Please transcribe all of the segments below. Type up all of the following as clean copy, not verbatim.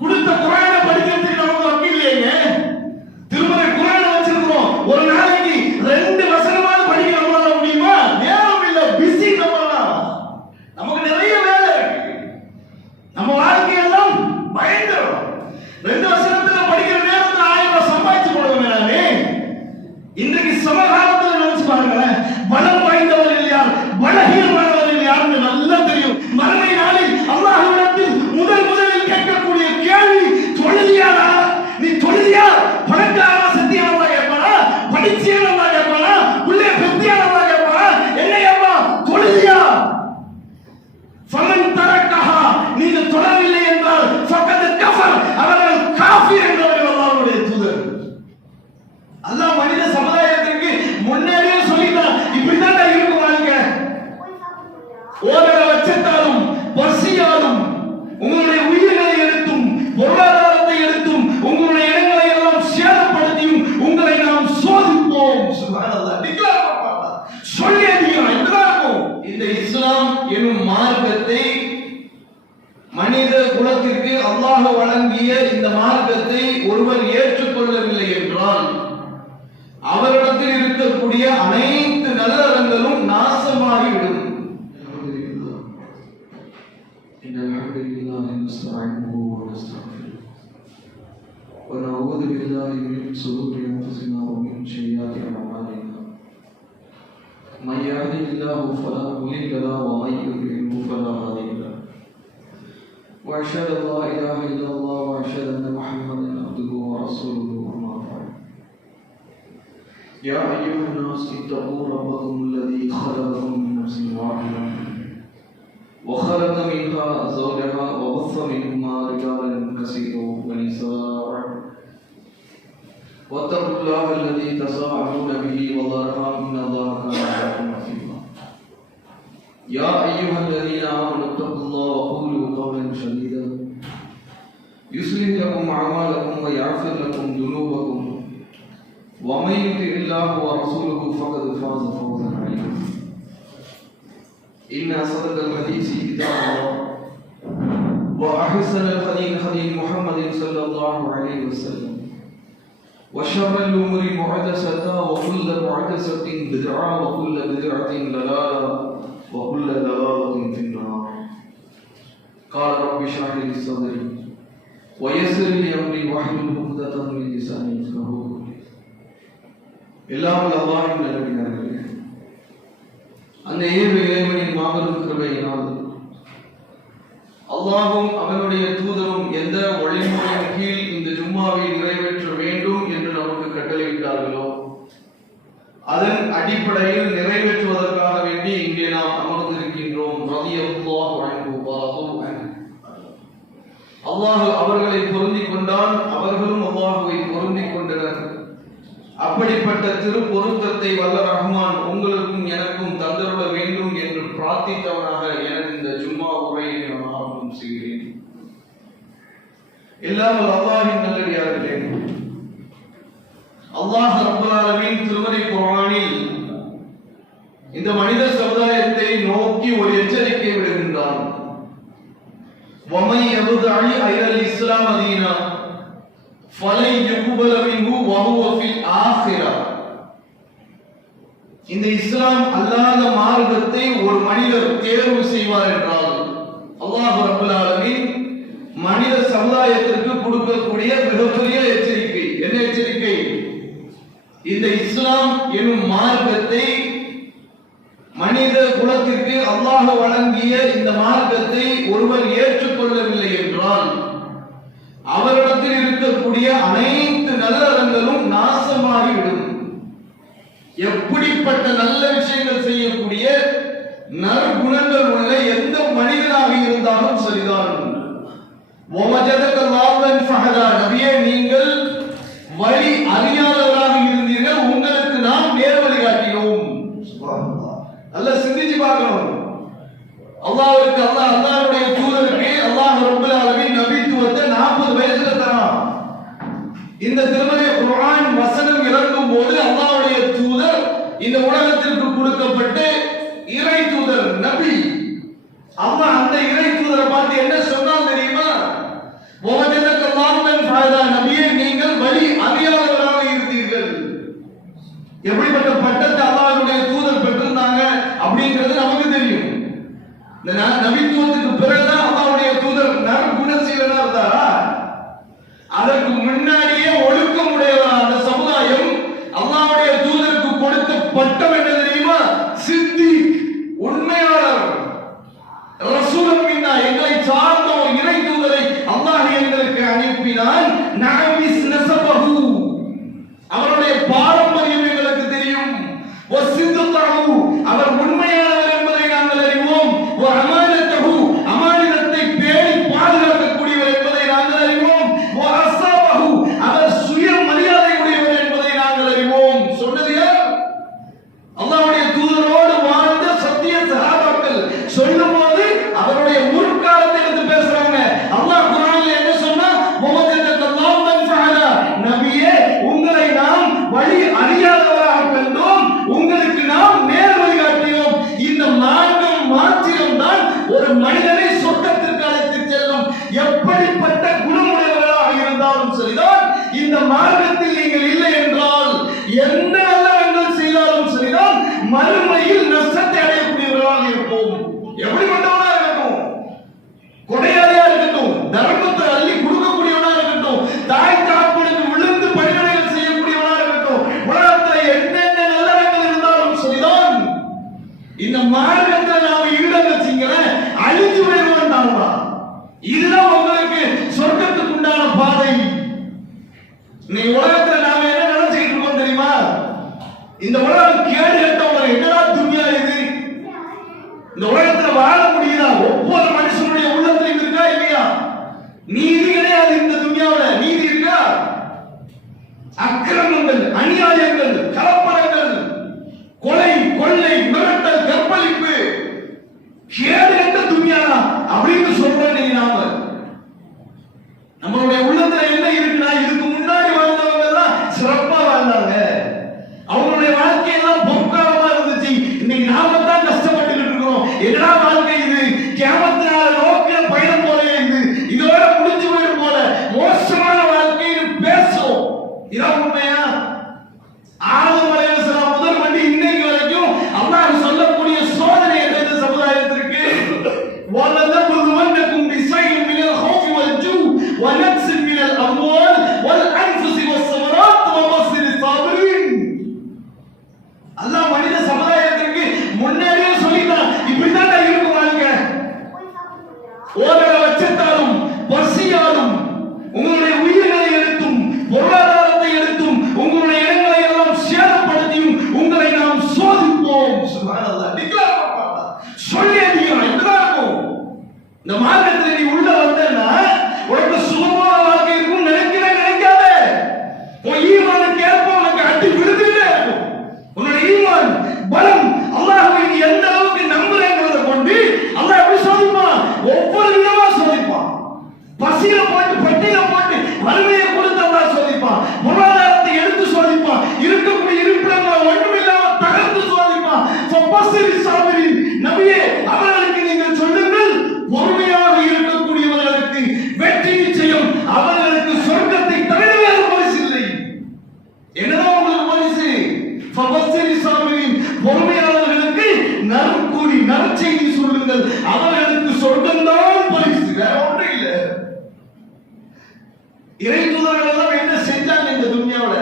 கொடுத்த குர்ஆனை படிக்கிறதுக்கு நமக்கு வக்கீல் இல்லைங்க. திருமறை குர்ஆனை வச்சிருக்கிறோம். ஒரு நாளைக்கு 2 வசனமாவது படிக்க நம்மளால முடியுமா? நேரம் இல்ல, பிஸி நம்மலாம். நமக்கு நிறைய வேலை இருக்கு. நம்ம வாழ்க்கையெல்லாம் பயங்கரம். 2 வசனத்துல படிக்கிற நேரத்துல 1000 ரூபாய் சம்பாதிச்சு போடுவோம். நானே இன்றைக்கு சமகாலத்துல நினைச்சு பாருங்களேன். பலம் வாய்ந்தவர்கள் யார், பலகீனமானவர்கள் யாருன்னு நல்லா தெரியும். மறுமை நாளில் அல்லாஹ்விடத்தில் முதலில் கேட்கக்கூடிய கேள்வி தொழுதியாரா? நீ தொழுதியா? பணக்காரா? சத்தியானவா கேட்பானா? படிச்சியானவா கேட்பானா? உள்ளே பெத்தியானவா கேட்பானா? என்னையப்பா தொழுதியா? ஃபமன் தரக்கஹா, நீங்கள் தொழவில்லை என்றால் ஃபக்கத் கஃபர், அவர்கள் காஃபிர் என்றவர்கள் அல்லாஹ்வுடைய தூதர். அல்லாஹ் மனித சமுதாயத்திற்கு முன்னாடியே சொல்லிட்டான், இப்படிதான் இருக்கும் வாழ்க்கை. ஓரளவு வச்சத்தாலும் பசியாலும் உங்களுடைய உயிர்களை எடுத்தும் பொருளாதாரத்தை எடுத்தும் உங்களுடைய இடங்களை எல்லாம் சேதப்படுத்தியும் உங்களை நாம் சோதிப்போம். சுப்ஹானல்லாஹ். டிக்ளேர் பண்ணாங்க, சொல்லி அடிக்கிறான். இப்படிதான் இருக்கும். இந்த இஸ்லாம் எனும் மார்க்கத்தை, மனித குலத்திற்கு அல்லாஹ் வழங்கிய இந்த மார்க்கத்தை ஒருவர் ஏற்றுக்கொள்ளவில்லை என்றால் அவரிடத்தில் இருக்கக்கூடிய அனைத்து நல்லறங்களும் நாசமாகிவிடும். ونعوذ بالله من شرور انفسنا ومن سيئات اعمالنا من يهده الله فلا مضل له ومن يضلل فلا هادي له واشهد ان لا اله الا الله واشهد ان محمدا عبده ورسوله اما بعد يا ايها الناس اتقوا ربكم الذي خلقكم من نفس واحده وخلق منها زوجها وبث منهما رجالا كثيرا ونساء واتقوا الله الذي تساءلون به والارحام ان الله كان عليكم رقيبا يا ايها الذين امنوا اتقوا الله وقولوا قولا سديدا يصلح لكم اعمالكم ويغفر لكم ذنوبكم ومن يطع الله ورسوله فقد فاز فوزا عظيما إن أصدق الحديث كتاب الله وأحسن الهدي هدي محمد صلى الله عليه وسلم وشر الأمور محدثاتها وكل محدثة بدعة وكل بدعة ضلالة وكل ضلالة في النار قال رب اشرح لي صدري ويسر لي أمري واحلل عقدة من لساني يفقهوا قولي எல்லாம் அல்லாஹ்வின் நல்லடியார்களே, அந்த ஏக இறைவனின் மாபெரும் கிருபையினால் அல்லாஹ்வும் அவனுடைய தூதரும் எந்த வழிமுறையின் கீழ் இந்த ஜும்மாவை நிறைவேற்ற வேண்டும் என்று நமக்கு கட்டளையிட்டார்களோ அதன் அடிப்படையில் நிறைவேற்றுவதற்காக வேண்டி இங்கே நாம் அமர்ந்திருக்கின்றோம். ரலியல்லாஹு அன்ஹு வரது அன்ஹு. அல்லாஹ் அவர்களை பொருந்திக் கொண்டான், அவர்களும் அல்லாஹ்வை பொருந்திக் கொண்டனர். அப்படிப்பட்ட திரு பொருத்தத்தை வல்ல ரஹ்மான் உங்களுக்கும் எனக்கும் தந்தருள வேண்டும் என்று பிரார்த்தித்தவனாக எனது இந்த ஜும்மா உரையை நான் ஆரம்பம் செய்கிறேன். எல்லாம் அல்லாஹ்வின் நல்லடியார்களே, அல்லாஹ் ரப்பல் ஆலமீன் திருமறை குர்ஆனில் இந்த மனித சமுதாயத்தை நோக்கி ஒரு எச்சரிக்கை விடுகின்றான். வமை யபுதஇ ஐரல் இஸ்லாம் தீனா ஃபலை யுக்பல மின்ஹு வஹுவ ஃபில் ஆখিরা. இந்த இஸ்லாம் அல்லாத மார்க்கத்தை ஒரு மனிதர் தேர்வு செய்வார் என்றால் அல்லாஹ் ரப்பல் ஆலமீன் மனித சமுதாயத்திற்கு கொடுக்கக்கூடிய மிகப்பெரிய எச்சரிக்கை. என்ன எச்சரிக்கை? இந்த இஸ்லாம் எனும் மார்க்கத்தை, மனித குலத்திற்கு அல்லாஹ் வழங்கிய இந்த மார்க்கத்தை ஒருவர் ஏற்றுக்கொள்ளவில்லை என்றால் அவரிடத்தில் இருக்கக்கூடிய அனைத்து நல்லறங்களும் நாசமாகிவிடும். எப்படிப்பட்ட நல்ல விஷயங்கள் செய்யக்கூடிய நற்குணங்கள் உள்ள எந்த மனிதனாக இருந்தாலும் சரிதான். நபியே, நீங்கள் வழி அறியாதவராக இருந்தீர்கள், உங்களுக்கு நாம் நேர் வழி காட்டினோம். நல்லா சிந்திச்சு பார்க்கணும். அல்லாஹ்வுக்கு அல்லாஹ்வுடைய தூதருக்கு அல்லாஹ் ரப்பல் ஆலமீன் நபித்துவத்தை 40 வயசுல தரான். இந்த திருமறை குர்ஆன் வசனம் இறங்கும் போது அல்லாஹ்வுடைய தூதர் இந்த உலகத்திற்கு கொடுக்கப்பட்ட இறை தூதர், நபி. அல்லாஹ் அந்த இறை தூதரை பார்த்து என்ன சொன்னான் தெரியுமா? எப்படிப்பட்ட பட்டத்தை அல்லாஹ்வுடைய தூதர் பெற்றிருந்தாங்க அப்படிங்கிறது நமக்கு தெரியும். இந்த நபித்துவத்துக்கு பிறகுதான் அல்லாஹ்வுடைய தூதர் நற்குணசீலனா இருந்தாரா? அதற்கு முன்னாடியே ஒழுக்கமுடையவர் அந்த சமுதாயம் அல்லாஹ்வுடைய தூதருக்கு கொடுத்த பட்டம் என்ன தெரியுமா? சித்திக், உண்மையாளர். ரசூலுல்லாஹ் மின்னா, எங்களை சார்ந்த ஒரு இறை தூதரை அல்லாஹ் எங்களுக்கு அனுப்பினான். நஅமிஸ் நஸபஹு, அவருடைய பாரம்பரியம் எங்களுக்கு தெரியும். வஸித்கஹு, அவர் உண்மையாளர் என்பதை நாங்கள் அறிவோம். வஅமானத்தஹு, அமானிதத்தை பேணி பாதுகாக்கக்கூடியவர் என்பதை நாங்கள் அறிவோம். வஅஸாபஹு, அவர் சுயமரியாதை உடையவர் என்பதை நாங்கள் அறிவோம். சொன்னது யார்? அல்லாஹ்வுடைய தூதரோடு வாழ்ந்த சத்திய சஹாபாக்கள். சொல்லும்போது அவருடைய முற்காலத்தை எடுத்து பேசுறாங்க. அல்லாஹ் குர்ஆன்ல என்ன சொன்னா? முஹம்மதுல்லாஹு மன்ஃபஅலா, நபியே உங்களை நாம் வழி அறியாதவராக கண்டோம், உங்களுக்கு நாம் நேர் வழி காட்டினோம். இந்த மார்க்கம் மாத்திரம்தான் ஒரு மனிதனை சொர்க்கத்திற்கு அழைத்து செல்லும். எப்படிப்பட்ட குணமுடையவர்களாக இருந்தாலும் சரிதான், இந்த மார்க்கத்தில் நீங்கள் இல்லை என்றால் எந்த நல்லவர்கள் செய்தாலும் சரிதான், மறுமையில் நஷ்டத்தை அடையக்கூடியவர்களாக இருப்போம். எப்படிப்பட்டவனா இருக்கட்டும், கொடையாளியா இருக்கட்டும், தர்மத்தை அள்ளி கொடுக்கக்கூடியவனா இருக்கட்டும், தாய் தகப்பனுக்கு விழுந்து பணிவிடைகள் செய்யக்கூடியவனா இருக்கட்டும், உலகத்துல என்னென்ன நல்லவர்கள் இருந்தாலும் சரிதான், இந்த மார்க்கத்தை நாம ஈடுபட வச்சீங்கள அழிஞ்சு போயிடுவோம் தாங்களா. இதுதான் உங்களுக்கு சொர்க்கத்துக்கு உண்டான பாதை. நீ உலகத்துல நாம என்ன நினைச்சுக்கிட்டு இருக்கோம் தெரியுமா? இந்த உலகம் கேடு கட்டவங்க, என்னடா துன்யா இது? இந்த உலகத்துல வாழ முடியுதா? ஒவ்வொரு மனுஷனுடைய உள்ளத்திலும் இருக்கா இல்லையா? நீதி கிடையாது இந்த துன்யாவுல. நீதி இருக்கா? அக்கிரமங்கள், அநியாயங்கள், கலப்படங்கள், கொலை, கொள்ளை, மிரட்டல், கற்பழிப்பு, கேடு கட்ட துன்யாடா அப்படின்னு சொல்றோம். நீங்க நம்மளுடைய உள்ளத்துல என்ன இருக்குன்னா, இதுக்கு முன்னாடி வாழ்ந்தவங்க எல்லாம் சிறப்பா வாழ்ந்தாங்க, அவங்களுடைய வாழ்க்கையெல்லாம் பொற்காலமா இருந்துச்சு. இன்னைக்கு நாம தான் கஷ்டப்பட்டுக்கிட்டு இருக்கோம். என்னடா வாழ்க்கை இது? கியாமத்தினால நோக்கிய பயணம் போல இது, இதோட முடிஞ்சு போயிடும் போல மோசமான வாழ்க்கைன்னு பேசும். இதான் உண்மையா? ஆதம் அலைஹிஸ்ஸலாம் முதல் வண்டி இன்னைக்கு வரைக்கும் அல்லாஹ் சொல்லக்கூடிய சோதனை எந்த சமுதாயத்திற்கு? وَلَنَبْلُوَنَّكُمْ بِشَيْءٍ مِنَ الْخَوْفِ وَالْجُوعِ وَنَقْصٍ مِنَ الْأَمْوَالِ وَالْأَنفُسِ وَالثَّمَرَاتِ وَبَشِّرِ الصَّابِرِينَ. அல்லாஹ் மனித சமுதாயத்திற்கு முன்னாடியே சொல்லிட்டான், இப்படிதான் இருக்கும் வாழ்க்கை. ஓரிட வச்சத்தாலும் பசியாலும் உங்களுடைய உயிர்களை எடுத்தும் பொருளாதாரத்தை எடுத்தும் உங்களுடைய இடங்களை எல்லாம் சேதப்படுத்தியும் உங்களை நாம் சோதிப்போம். சுப்ஹானல்லாஹ். டிக்ளேர் பண்ணாங்க, சொல்லி அடிக்கிறோம். இப்படிதான் இருக்கும். இந்த மார்க்கத்தில் நீ உள்ள வந்தேன்னா உனக்கு சுகமான வாழ்க்கை இருக்கும் நினைக்காத. உன் ஈமானுக்கு ஏற்ப உனக்கு அடி விழுந்துட்டே இருக்கும். உன்னுடைய ஈமான் பலம் அல்லாஹ்வை நீ எந்த அளவுக்கு நம்புறேங்கிறத கொண்டு அல்லாஹ் எப்படி சோதிப்பான்? ஒவ்வொரு விதமா சோதிப்பான். பசியில போட்டு, பட்டியில போட்டு, வறுமையை கொடுத்து அல்லாஹ் சோதிப்பான். பொருளாதாரத்தை எடுத்து சோதிப்பான். இருக்கக்கூடிய இருப்பிடங்களை ஒன்றுமில்லாம தகர்த்து சோதிப்பான். ஃபபஸ்ஸிரி ஸாபிரீன், நபியே அவர்களுக்கு நீங்கள் சொல்லுங்கள், பொறுமையாக இருக்கக்கூடியவர்களுக்கு வெற்றி நிச்சயம், அவர்களுக்கு சொர்க்கத்தை தவிர வேறு பரிசு இல்லை. என்னதான் உங்களுக்கு பரிசு? ஃபபஸ்ஸிரி ஸாபிரீன், பொறுமையாளர்களுக்கு நற்கூலி, நற்செய்தி சொல்லுங்கள், அவர்களுக்கு சொர்க்கம்தான் பரிசு, வேற ஒன்றும் இல்லை. இறை தூதர்கள் எல்லாம் என்ன செஞ்சாங்க இந்த துன்யாவுல?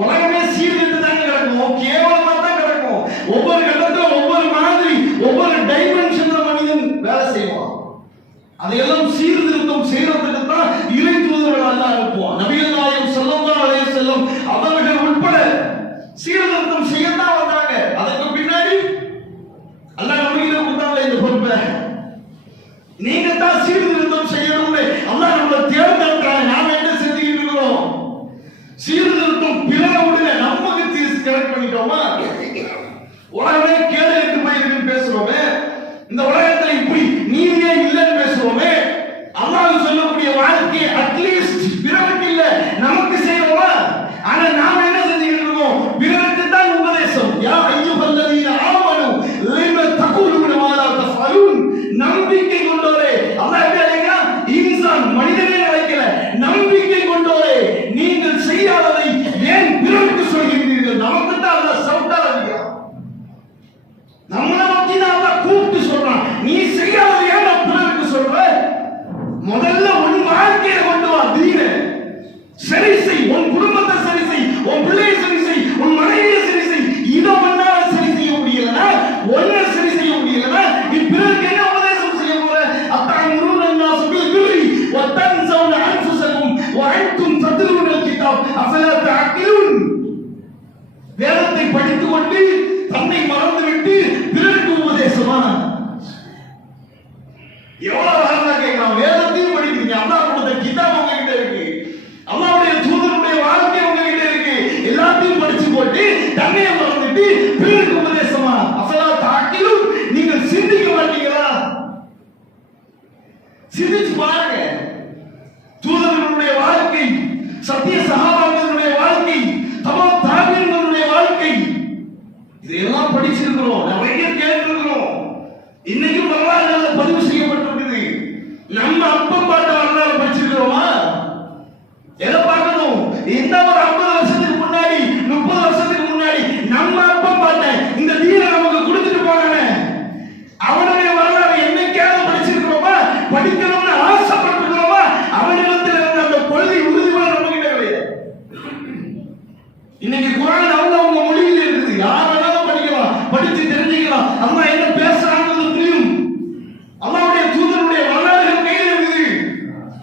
உலகமே சீர்திட்டு தாங்க கிடக்கும், கேவலமா தான் கிடக்கும். ஒவ்வொரு கட்டத்துல ஒவ்வொரு மாதிரி, ஒவ்வொரு டைமென்ஷன்ல மனிதன் வேலை செய்வான். அதையெல்லாம் சீர்திருத்தம் செய்யறதுக்கு தான் இறை தூதர்கள் அல்லாஹ் அனுப்புவான். நபிகள் நாயகம் ஸல்லல்லாஹு அலைஹி வஸல்லம் அவர்கள் உட்பட சீர்திருத்தம் செய்யத்தான் வந்தாங்க. அதுக்கு பின்னாடி அல்லாஹ் நபிகளை கொடுத்தாங்க இந்த பொறுப்பை. நீங்க தான் சீர்திருத்தம் செய்யணும்னு அல்லாஹ் நம்மளை தேர்ந்தெடுக்கிறாங்க. நாம என்ன செஞ்சுக்கிட்டு இருக்கிறோம்? சீர்திருத்தம் பிறரை விடுங்க, நமக்கு கரெக்ட் பண்ணிட்டோமா? உலகமே கேடு கெட்டு போயிருக்குன்னு பேசுறோமே, இந்த உலகத்துல இப்படி நீதியே இல்லைன்னு பேசுறோமே, அல்லாஹ் சொல்லக்கூடிய வாழ்க்கையை அட்லீஸ்ட் பிறருக்கு இல்ல நமக்கு செய்யறோமா? ஆனா நாம என்ன செஞ்சுக்கிட்டு இருக்கோம்? பிறருக்கு தான் உபதேசம். யா அய்யுஹல்லதீன ஆமனு லிம தகுலுன மா லா தஃஅலூன். நம்பிக்கை கொண்டோரே, அல்லாஹ் எப்படி அழைக்கிறான்? இன்சான், மனிதனே அழைக்கல, நம்பிக்கை கொண்டோரே, நீங்கள் செய்யாததை ஏன் பிறருக்கு சொல்கிறீர்கள்?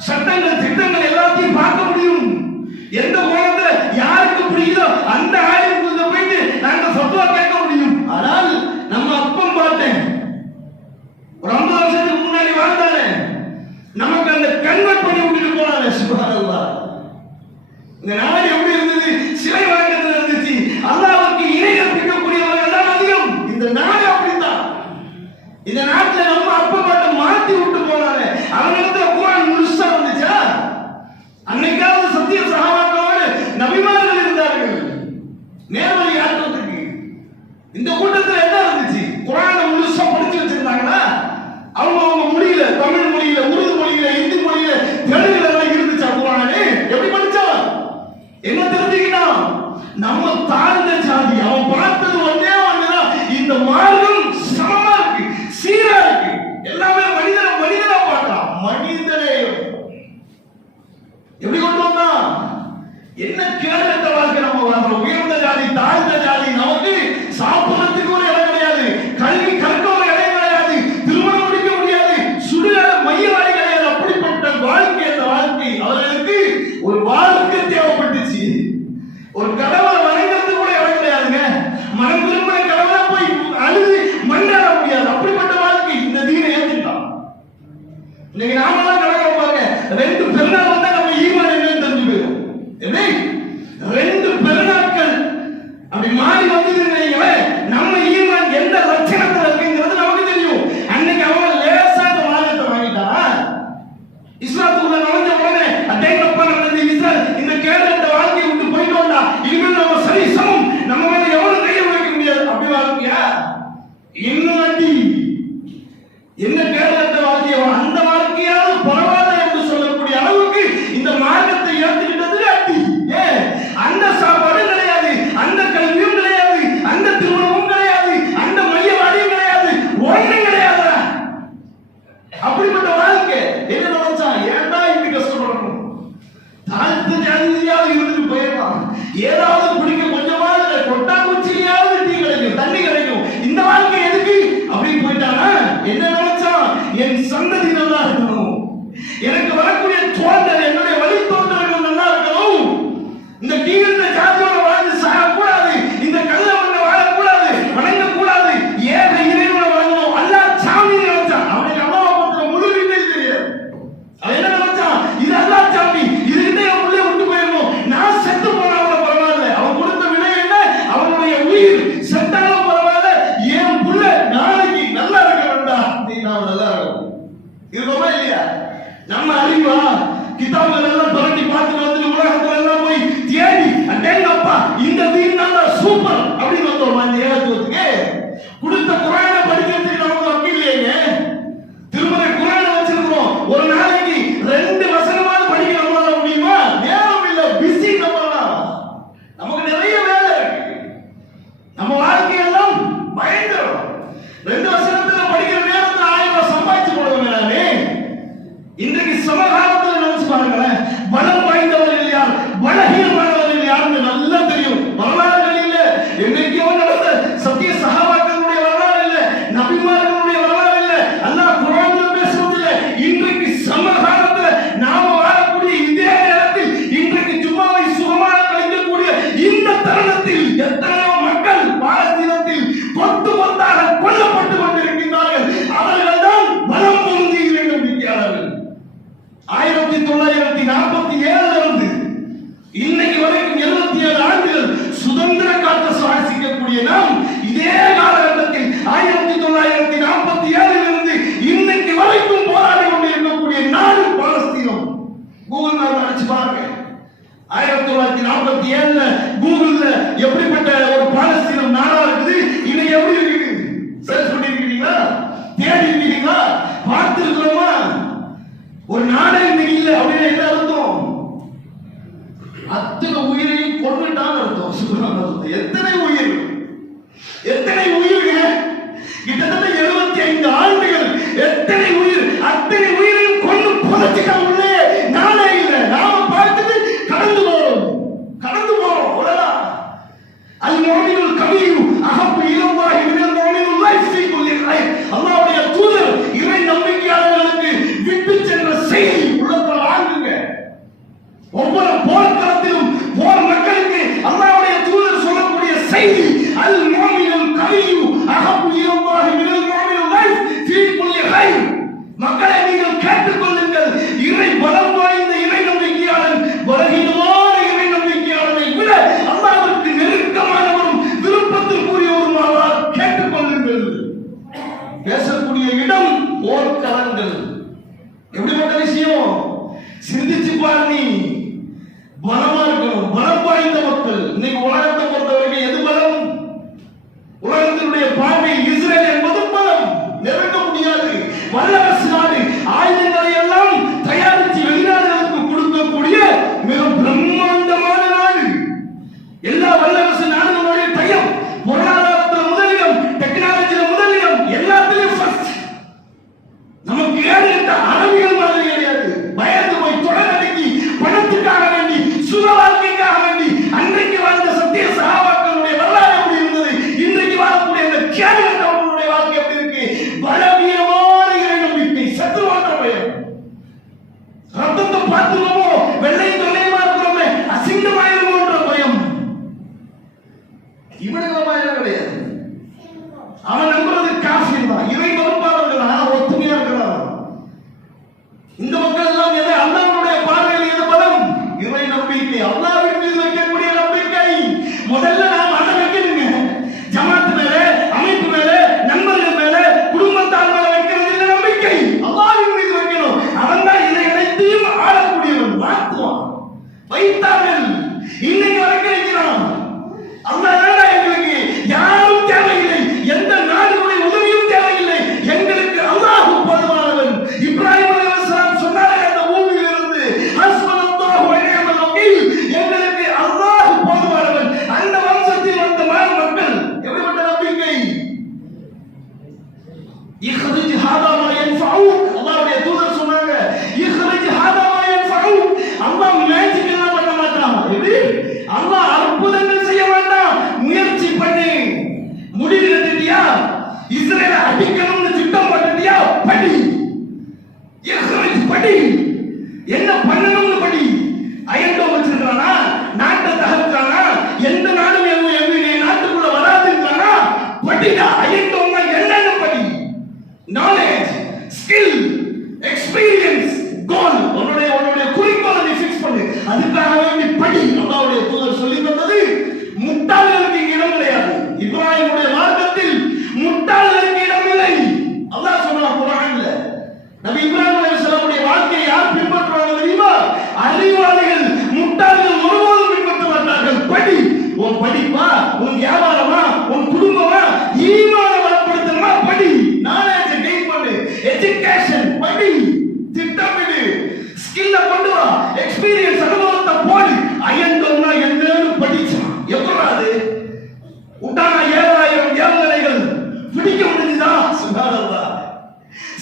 சட்டங்கள் திட்டங்கள் எல்லாத்தையும் பார்க்க முடியும். எந்த கோணத்துல யாருக்கு பிடிக்குதோ அந்த ஆய்வுக்குள்ள போயிட்டு நாங்க ஃபத்வா கேட்க முடியும். ஆனால் நம்ம அப்பம் பார்த்தேன் ஒரு 50 வருஷத்துக்கு முன்னாடி வாழ்ந்தானே, நமக்கு அந்த கன்வெர்ட் பண்ணி விட்டுட்டு போனானே. சுப்ஹானல்லாஹ். இந்த நாடு எப்படி இருந்தது? சிலை வணக்கத்தில் இருந்துச்சு. அல்லாஹ்வுக்கு இணை கற்பிக்கக்கூடியவர்கள் தான் அதிகம். இந்த நாடு அப்படித்தான். இந்த நாட்டுல நம்ம அப்ப மட்டும் மாத்தி விட்டு போனானே, அவனிடத்துல குர்ஆன் முழுசா வந்துச்சா? அன்னைக்காவது சத்திய சஹாபாக்களோடு நபிமார்கள் இருந்தார்கள் நேர்வழி ஆற்றத்துக்கு. இந்த கூட்டத்தில் என்ன இருந்துச்சு? குர்ஆனை முழுசா படிச்சு வச்சிருந்தாங்களா? அவங்க மொழியில, தமிழ் மொழியில, உருது மொழியில, இந்தி மொழியில, தெலுங்குல எல்லாம் இருந்துச்சா குர்ஆனே? எப்படி படிச்சான்? என்ன தெரிஞ்சுக்கிட்டான்? நம்ம தாழ்ந்த ஜாதி. அவன் பார்த்தது ஒன்னே ஒண்ணுதான், இந்த மார்க்கம் சமமா இருக்கு, சீரா இருக்கு, எல்லாமே மனிதனா பார்க்கலாம். மனிதனே எப்படி கொண்டு வந்தான்? என்ன கேரளத்த வாழ்க்கை நம்ம வாழ்றோம். உயர்ந்த ஜாதி, தாழ்ந்த ஜாதி, நமக்கு சாப்பிடறதுக்கு ஒரு இடம் கிடையாது, கல்வி கற்க ஒரு இடம் கிடையாது, திருமணம் முடிக்க முடியாது, சுடுகாடு மையவாடி கிடையாது. அப்படிப்பட்ட வாழ்க்கை அந்த வாழ்க்கை. அவர்களுக்கு ஒரு வாழ்க்கை தேவைப்பட்டுச்சு. ஒரு கடவுளை வணங்குறது கூட இடம் கிடையாதுங்க. மனம் திரும்ப கடவுளை போய் அழுது மண்டாட முடியாது. அப்படிப்பட்ட வாழ்க்கை. இந்த தீனை ஏத்துட்டான். இன்னைக்கு நாமெல்லாம் கடவுளை பாருங்க, 2 பெருநாள் வந்தா நம்ம ஈமான் என்னன்னு தெரிஞ்சு போயிடும். எப்படி 2 பெருநாட்கள் அப்படி மாறி வந்ததுன்னு நம்ம ஈமான் எந்த லட்சணத்துல இருக்குங்கிறது நமக்கு தெரியும். அன்னைக்கு அவன் லேசா அந்த மார்க்கத்தை வாங்கிட்டான். இஸ்லாத்துக்குள்ள நுழைஞ்ச உடனே அடேங்கப்பா நம்ம இந்த கேரளத்த வாழ்க்கையை விட்டு போயிட்டோம்டா, இனிமேல் நம்ம சரி சமம், நம்ம மேல எவனும் கையை வைக்க முடியாது. அப்படி வாழ்க்கையா? இன்னும் அடி. என்ன கேரளத்த வாழ்க்கையோ அந்த வாழ்க்கையாவது பரவாயில்ல என்று சொல்லக்கூடிய அளவுக்கு இந்த மார்க்கத்தை ஏற்றுக்கிட்டது அடி. அந்த சாப்பாடு கிடையாது, அந்த கல்வியும் கிடையாது, அந்த திருமணமும் கிடையாது, அந்த மையவாடியும் கிடையாது, ஒன்றும் கிடையாது. அப்படிப்பட்ட வாழ்க்கை என்ன நினைச்சான்? ஏன்டா இப்படி கஷ்டப்படணும்? தாழ்த்த ஜாதியாவது இருந்துட்டு போயிடலாம், ஏதாவது குடிக்க கொஞ்சமாவது கொட்டாங்குச்சியாவது டீ கிடைக்கும், தண்ணி கிடைக்கும், இந்த வாழ்க்கை எதுக்கு அப்படின்னு போயிட்டானா? என்ன நினைச்சான்? என் சந்ததி நல்லா இருக்கணும், எனக்கு வரக்கூடிய தோன்றல், என்னுடைய வழி தோன்றல்கள் நல்லா இருக்கணும், இந்த கீழ்ந்த ஜாதியோட வாழ்ந்து சாகக்கூடாது, இந்த கல்ல மண்ண வாழக்கூடாது, வணங்கக்கூடாது, ஏக இறைவனை வணங்கணும், அல்லாஹ் சாமி நினைச்சான். அவனுக்கு அல்லாஹ் பத்திர முழு வீட்டை தெரியாது. அவன் என்ன நினைச்சான்? இது அல்லாஹ் சாமி, இதுகிட்ட என் பிள்ளைய விட்டு போயிடணும், நான் செத்து போனா கூட பரவாயில்ல, அவன் கொடுத்த விலை என்ன? அவனுடைய உயிர் செத்தாலும் பரவாயில்ல, என் பிள்ளை நாளைக்கு நல்லா இருக்க வேண்டாம், நீ நான் நல்லா இருக்கும். இருக்குமா இல்லையா? நம்ம அறிவா கிதாபுகள் எல்லாம் புரட்டி பார்த்துட்டு வந்துட்டு உலகத்துல எல்லாம் போய் தேடி அடேங்கப்பா இந்த தீன் நல்லா சூப்பர் அப்படின்னு வந்தோம். அந்த ஏகத்துவத்துக்கு கொடுத்த குர்ஆனை படிக்கிறதுக்கு நமக்கு வக்கீல் இல்லையே. திருமறை குர்ஆனை வச்சிருக்கிறோம், ஒரு நாளைக்கு 2 வசனமாவது படிக்க நம்மளால முடியுமா? நேரம் இல்ல, பிஸி நம்மலாம். நமக்கு நிறைய வேலை இருக்கு. நம்ம வாழ்க்கையெல்லாம் பயங்கரம். 2 வசனத்துல படிக்கிற நேரத்துல 1000 ரூபாய் சம்பாதிச்சு போடுவேன் நானே. இன்றைக்கு சமகாலத்துல நினைச்சு பாருங்களேன், பலம் வாய்ந்தவர்கள் யார், பலகீனமானவர்கள் யாருன்னு நல்லா தெரியும். வரலாறுகள் இல்ல, என்னைக்கோ நடந்த சத்திய சஹாபாக்களுடைய வரலாறு இல்ல, நபிமார்களுடைய வரலாறு இல்ல, அல்லாஹ் குர்ஆன்ல பேசுறது இல்ல. இன்றைக்கு சமகாலத்துல நாம வாழக்கூடிய இதே நேரத்தில், இன்றைக்கு ஜும்மாவை சுகமாக கழிக்கக்கூடிய இந்த தருணத்தில் எத்தனையோ மக்கள் பாலஸ்தீனத்தில் கொத்து கொத்தாக கொல்லப்பட்டு கொண்டிருக்கின்றார்கள். அவர்கள் தான் பலம் பொருந்திய இறை நம்பிக்கையாளர்கள். 1947 இருந்து இன்னைக்கு வரைக்கும் 77 ஆண்டுகள் சுதந்திர காற்று சுவாசிக்கக்கூடிய நாம் இதே காலகட்டத்தில் 1947 இருந்து இன்னைக்கு வரைக்கும் போராடி கொண்டிருக்கக்கூடிய நாடு பாலஸ்தீனம். கூகுள் மேப் அடிச்சு பாருங்க. 1947 கூகுள்ல எப்படிப்பட்ட ஒரு பாலஸ்தீனம் நாடா இருக்குது, இன்னைக்கு எப்படி இருக்குது? சர்ச் பண்ணி இருக்கீங்களா? தேடி இருக்கீங்களா? பார்த்து இருக்கிறோமா? ஒரு நாடே இன்னைக்கு இல்ல அப்படின்னு என்ன அர்த்தம்? அத்தனை உயிரையும் கொண்டுட்டான் அர்த்தம். சுப்ஹானல்லாஹ். எத்தனை உயிர், எத்தனை உயிர்கள், கிட்டத்தட்ட 75 ஆண்டுகள், எத்தனை உயிர், அத்தனை உயிரையும் கொண்டு புதைச்சிட்டான். உள்ளே நாளே இல்லை, நாம பார்த்துட்டு கடந்து போறோம், கடந்து போறோம். அவ்வளவுதான். அல் முஃமினுல் கபீரு அஹப்பு இலல்லாஹி மினல் முஃமினுல் லைஃபி குல்லி கைர். அல்லாஹ்வுடைய தூதர் இறை நம்பிக்கையாளர்களுக்கு விட்டு சென்ற செய்தி உள்ளத்தால் பலமா இருக்கணும். பலம் வாய்ந்த மக்கள். இன்னைக்கு உலகத்தை பொறுத்தவரைக்கும் எது பலம்? உலகத்தினுடைய பார்வையில் இஸ்ரேல் என்பது பலம். நெருங்க முடியாது. வல்லரசு நாடு. ஆயுதங்களை எல்லாம் தயாரித்து வெளிநாடுகளுக்கு கொடுக்கக்கூடிய மிக பிரம்மாண்டமான நாடு. எல்லா வல்லரசு நாடுகளுடைய தயம். பொருளாதாரத்தில் முதலிடம், டெக்னாலஜியில முதலிடம், எல்லாத்திலும் ஃபர்ஸ்ட். நமக்கு ஏற்பட்ட அரபிகள் மாதிரி கிடையாது. பயந்து போய் தொடர்ந்து பணத்துக்காக வேண்டி, சுக வாழ்க்கைக்காக வேண்டி அன்றைக்கு வாழ்ந்த சத்திய சகாபாக்களுடைய வரலாறு எப்படி இருந்தது, இன்றைக்கு வாழக்கூடிய இந்த கேரளத்தவர்களுடைய வாழ்க்கை எப்படி இருக்கு? பலவீனமான இறை நம்பிக்கை, சத்துருவான பயம். ரத்தத்தை பார்த்துக்கோமோ, வெள்ளை தொல்லையுமா இருக்கிறோமே, அசிங்கமாயிருமோன்ற பயம். இவனுக்கு கிடையாது. அவன் நம்புறது காஃபிர் தான். இறை மறுப்பாளர்கள் தான் ஒத்துமையா இருக்கிறார். இந்த மக்கள் எல்லாம் எதை? அல்லாஹ்வுடைய பார்வையில் எது பலம்? இறை நம்பிக்கை. அல்லாஹ்வின் மீது வைக்கக்கூடிய நம்பிக்கை. முதல்ல நாம் அதை வைக்கணுங்க. ஜமாத் மேல, அமைப்பு மேல, நண்பர்கள் மேல, குடும்பத்தார் மேல வைக்கிறது இல்லை நம்பிக்கை. அல்லாஹ்வின் மீது வைக்கணும். அவன் தான் இதை அனைத்தையும் ஆளக்கூடியவன். மாற்றுவான். வைத்தார்கள். இன்னைக்கு வரைக்கும் வைக்கிறான். அல்லாஹ் தான் எங்களுக்கு யாரும் தேவையில்லை. எந்த நாடுகளுடைய உதவியும் தேவையில்லை. எங்களுக்கு அல்லாஹ் போதுமானவன். இப்ராஹிம் அலைஹிஸ்ஸலாம் சொன்னார்கள் அந்த பூமியில் இருந்து, ஹஸ்புனல்லாஹு வ நிஅமல் வக்கீல். எங்களுக்கு அல்லாஹ் போதுமானவன். அந்த வம்சத்தில் வந்த மக்கள் எப்படிப்பட்ட நம்பிக்கை? இஹ்ரிஜ் ஹாதா மா யன்ஃபஉக். அல்லாஹ்வுடைய தூதர் சொன்னாங்க, இஹ்ரிஜ் ஹாதா மா யன்ஃபஉக். அல்லாஹ் மேஜிக் எல்லாம் பண்ண மாட்டான். எப்படி? அல்லாஹ் அற்புதங்கள் செய்ய மாட்டான். முயற்சி பண்ணி முடிவு எடுத்துட்டியா, இஸ்ரேலை அடிக்கணும்னு திட்டம் போட்டுட்டியா, படி. இஹ்ரிஜ் படி. என்ன பண்ணணும்னு படி. அயன்டோம் வச்சிருக்கானா, நாட்டை தகர்க்கானா, எந்த நாடும் எங்க நாட்டுக்குள்ள வராதுன்றானா, படிடா. அயன்டோம்னா என்னன்னு படி. நாலேஜ், ஸ்கில், எக்ஸ்பீரியன்ஸ், கோல். உன்னுடைய குறிக்கோளை நீ ஃபிக்ஸ் பண்ணு. அதுக்காகவே நீ படி. அல்லாஹ்வுடைய தூதர் சொல்லி தந்தது. முட்டாள்களுக்கு இங்க இடம் கிடையாது. இப்ராஹிமுடைய மார்க்கத்தில் முட்டாள்களுக்கு இடம் இல்லை. அல்லாஹ் சொன்னான் குர்ஆன்ல. நபி இப்ராஹிம் அலைஹிஸ்ஸலாமுடைய வாழ்க்கையை யார் பின்பற்றுவாங்க தெரியுமா? அறிவாளிகள். முட்டாள்கள் ஒருபோதும் பின்பற்ற மாட்டார்கள். படி. உன் படிப்பா, உன் வியாபாரமா, உன் குடும்பமா, ஈமான வளப்படுத்தணுமா, படி. நாலேஜ் கெயின் பண்ணு. எஜுகேஷன் படி. திட்டமிடு. ஸ்கில்ல கொண்டு வா. எக்ஸ்பீரியன்ஸ், அனுபவத்தை போடு. அயன்டோம்னா என்னன்னு படிச்சான். எப்படாது உட்டான 7000 ஏவுகணைகள் பிடிக்க முடிஞ்சுதா? சுப்ஹானல்லாஹ்.